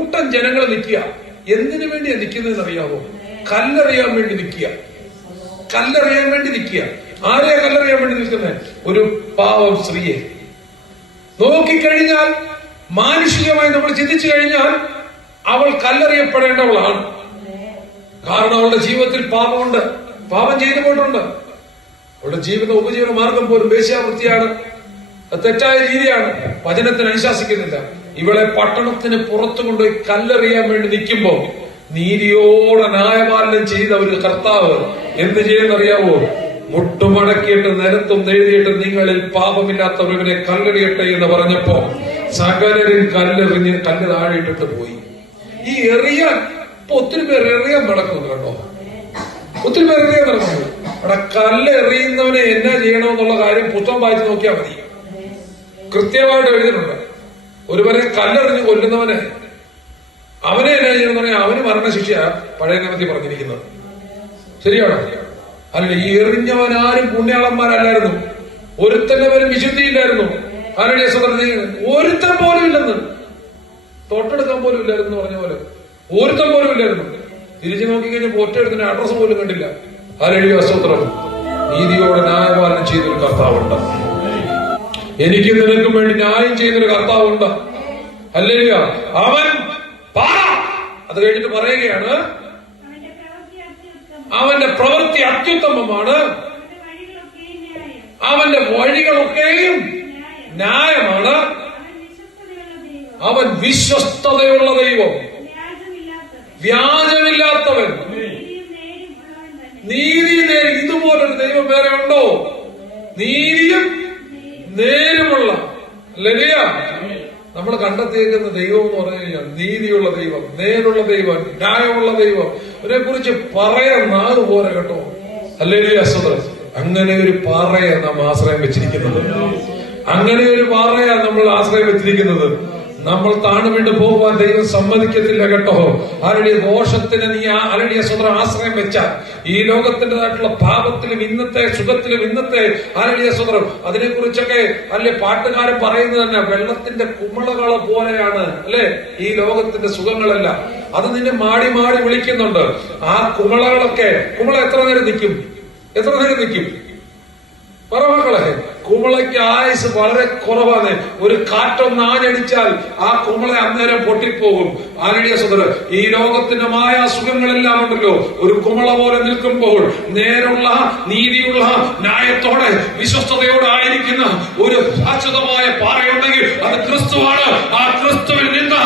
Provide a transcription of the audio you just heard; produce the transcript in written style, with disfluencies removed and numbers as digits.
കൂട്ടം ജനങ്ങൾ നിൽക്കുക. എന്തിനു വേണ്ടിയാ നിൽക്കുന്നതെന്ന് അറിയാവോ? കല്ലെറിയാൻ വേണ്ടി നിൽക്കുക. കല്ലെറിയാൻ വേണ്ടി നിൽക്കുക. ആരെയാ കല്ലെറിയാൻ വേണ്ടി നിൽക്കുന്നത്? ഒരു പാവം സ്ത്രീയെ. നോക്കിക്കഴിഞ്ഞാൽ, മാനുഷികമായി നമ്മൾ ചിന്തിച്ചു കഴിഞ്ഞാൽ അവൾ കല്ലെറിയപ്പെടേണ്ടവളാണ്. കാരണം അവളുടെ ജീവിതത്തിൽ പാപമുണ്ട്, പാപം ചെയ്തു പോയിട്ടുണ്ട്. അവളുടെ ജീവിത ഉപജീവന മാർഗം പോലും വേശ്യാവൃത്തിയാണ്, തെറ്റായ രീതിയാണ്, വചനത്തിന് അനുശാസിക്കുന്നില്ല. ഇവളെ പട്ടണത്തിന് പുറത്തു കൊണ്ടുപോയി കല്ലെറിയാൻ വേണ്ടി നിൽക്കുമ്പോ നീതിയോടെ ന്യായപാലനം ചെയ്ത ഒരു കർത്താവ് എന്ത് ചെയ്യുന്നറിയാവോ? മുട്ടുമടക്കിയിട്ട് നിലത്തും എഴുതിയിട്ട് നിങ്ങളിൽ പാപമില്ലാത്തവരെ കല്ലെറിയട്ടെ എന്ന് പറഞ്ഞപ്പോ സകലരും കല്ലെറിഞ്ഞ് കല്ല് താഴെയിട്ടിട്ട് പോയി. ഈ എറിയാൻ ഇപ്പൊ ഒത്തിരി പേർ എറിയാൻ നടക്കുന്നു കേട്ടോ, ഒത്തിരി പേർ എറിയാൻ നടക്കുന്നു. അവിടെ കല്ല് എറിയുന്നവനെ എന്നാ ചെയ്യണമെന്നുള്ള കാര്യം പുസ്തകം വായിച്ച് നോക്കിയാൽ മതി, കൃത്യമായിട്ട് എഴുതിയിട്ടുണ്ട്. ഒരുവരെ കല്ലെറിഞ്ഞ് കൊല്ലുന്നവനെ അവനെ എന്നാ ചെയ്യണമെന്ന് പറഞ്ഞാൽ അവന് മരണശിക്ഷ പഴയ നിയമത്തിൽ പറഞ്ഞിരിക്കുന്നത്. ശരിയാണോ? അല്ല, ഈ എറിഞ്ഞവൻ ആരും പുണ്യാളന്മാരല്ലായിരുന്നു, ഒരുത്തന്റെ പേരും വിശുദ്ധിയില്ലായിരുന്നു. ആരുടെ ഒരുത്തൻ പോലും ഇല്ലെന്ന്, തൊട്ടെടുക്കാൻ പോലും ഇല്ലായിരുന്നു പറഞ്ഞ പോലെ ഒരുത്തൻ പോലും ഇല്ലായിരുന്നു. തിരിച്ചു നോക്കിക്കഴിഞ്ഞാൽ ഒറ്റയെടുത്തിന് അഡ്രസ് പോലും കണ്ടില്ല. ആരെഴുതിയ വസ്ത്രം? നീതിയോടെ ന്യായപാലനം ചെയ്തൊരു കർത്താവുണ്ട്. എനിക്ക് നിനക്കും വേണ്ടി ന്യായം ചെയ്യുന്നൊരു കർത്താവുണ്ട്. ഹല്ലേലൂയ. അവൻ അത് കഴിഞ്ഞിട്ട് പറയുകയാണ്, അവന്റെ പ്രവൃത്തി അത്യുത്തമമാണ്, അവന്റെ വഴികളൊക്കെയും ന്യായമാണ്, അവൻ വിശ്വസ്തതയുള്ള ദൈവം, വ്യാജമില്ലാത്തവൻ, നീതി നേരും. ഇതുപോലൊരു ദൈവം വേറെ ഉണ്ടോ? നീതിയും നേരുമുള്ള. ഹല്ലേലൂയ. നമ്മൾ കണ്ടെത്തിയേക്കുന്ന ദൈവം എന്ന് പറഞ്ഞു കഴിഞ്ഞാൽ നീതിയുള്ള ദൈവം, നേരുള്ള ദൈവം, ന്യായമുള്ള ദൈവം. ഇതിനെ കുറിച്ച് പറയാൻ നാള് പോലെ കേട്ടോ. ഹല്ലേലൂയ. അങ്ങനെ ഒരു പാറയാ നാം ആശ്രയം വെച്ചിരിക്കുന്നത്, അങ്ങനെ ഒരു പാറയാ നമ്മൾ ആശ്രയം വെച്ചിരിക്കുന്നത്. നമ്മൾ താണുവിട്ട് പോകുവാൻ ദൈവം സമ്മതിക്കത്തില്ല കേട്ടോ. ആരുടെ ദോഷത്തിന് നീ ആരുടെ സ്വന്തം ആശ്രയം വെച്ചാൽ ഈ ലോകത്തിൻ്റെതായിട്ടുള്ള പാപത്തിലും ഇന്നത്തെ സുഖത്തിലും ഇന്നത്തെ ആരുടെ സ്വന്തം അതിനെ കുറിച്ചൊക്കെ അല്ലെ പാട്ടുകാരൻ പറയുന്നത് തന്നെ വെള്ളത്തിന്റെ കുമളകളെ പോലെയാണ് അല്ലെ ഈ ലോകത്തിന്റെ സുഖങ്ങളെല്ലാം. അത് നിന്നെ മാടി മാടി വിളിക്കുന്നുണ്ട്. ആ കുമളകളൊക്കെ, കുമള എത്ര നേരം നിൽക്കും? എത്ര നേരം നിൽക്കും? പറമക്കളെ, കുമളയ്ക്ക് ആയുസ് വളരെ കുറവാണ്. ഒരു കാറ്റൊന്ന് ആഞ്ഞടിച്ചാൽ ആ കുമള അന്നേരം പൊട്ടിപ്പോകും. ആനടിയ സുഖർ ഈ ലോകത്തിന്റെ മായ സുഖങ്ങളെല്ലാം ഉണ്ടല്ലോ, ഒരു കുമള പോലെ നിൽക്കുമ്പോൾ നേരുള്ള നീതിയുള്ള ന്യായത്തോടെ വിശ്വസ്തയോടെ ആയിരിക്കുന്ന ഒരു ശാശ്വതമായ പാറയുണ്ടെങ്കിൽ അത് ക്രിസ്തുവാണ്. ആ ക്രിസ്തുവിൽ നിന്ന്